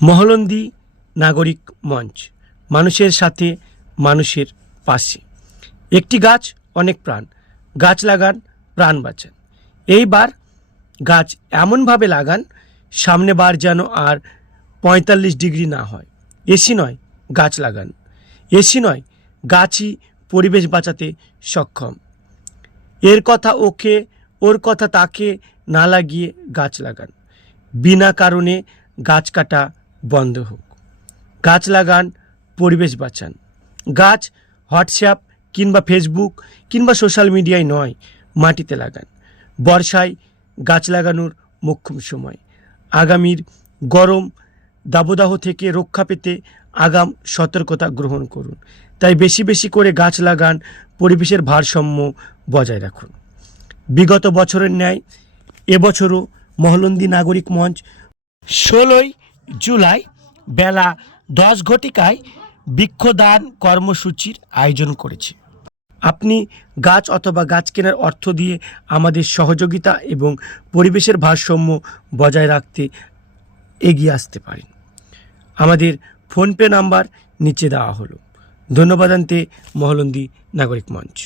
মহলন্দি নাগরিক মঞ্চ, মানুষের সাথে মানুষের পাশে। একটি গাছ অনেক প্রাণ, গাছ লাগান প্রাণ বাঁচান। এইবার গাছ এমনভাবে লাগান সামনে বার যেন আর ৪৫ ডিগ্রি না হয়। এসি নয়, গাছ লাগান। এসি নয়, গাছই পরিবেশ বাঁচাতে সক্ষম। এর কথা ওকে, ওর কথা তাকে না লাগিয়ে গাছ লাগান। বিনা কারণে গাছ কাটা বন্ধ হোক। গাছ লাগান, পরিবেশ বাঁচান। গাছ হোয়াটসঅ্যাপ কিংবা ফেসবুক কিংবা সোশ্যাল মিডিয়ায় নয়, মাটিতে লাগান। বর্ষায় গাছ লাগানোর মোক্ষম সময়। আগামীর গরম দাবদাহ থেকে রক্ষা পেতে আগাম সতর্কতা গ্রহণ করুন। তাই বেশি বেশি করে গাছ লাগান, পরিবেশের ভারসাম্য বজায় রাখুন। বিগত বছরের ন্যায় এবছরও মহলন্দি নাগরিক মঞ্চ ১৬ই জুলাই বেলা ১০ ঘটিকায় বৃক্ষদান কর্মসূচির আয়োজন করেছে। আপনি গাছ অথবা গাছ কেনার অর্থ দিয়ে আমাদের সহযোগিতা এবং পরিবেশের ভারসাম্য বজায় রাখতে এগিয়ে আসতে পারেন। আমাদের ফোনপে নাম্বার নিচে দেওয়া হলো। ধন্যবাদ আনতে মহলন্দি নাগরিক মঞ্চ।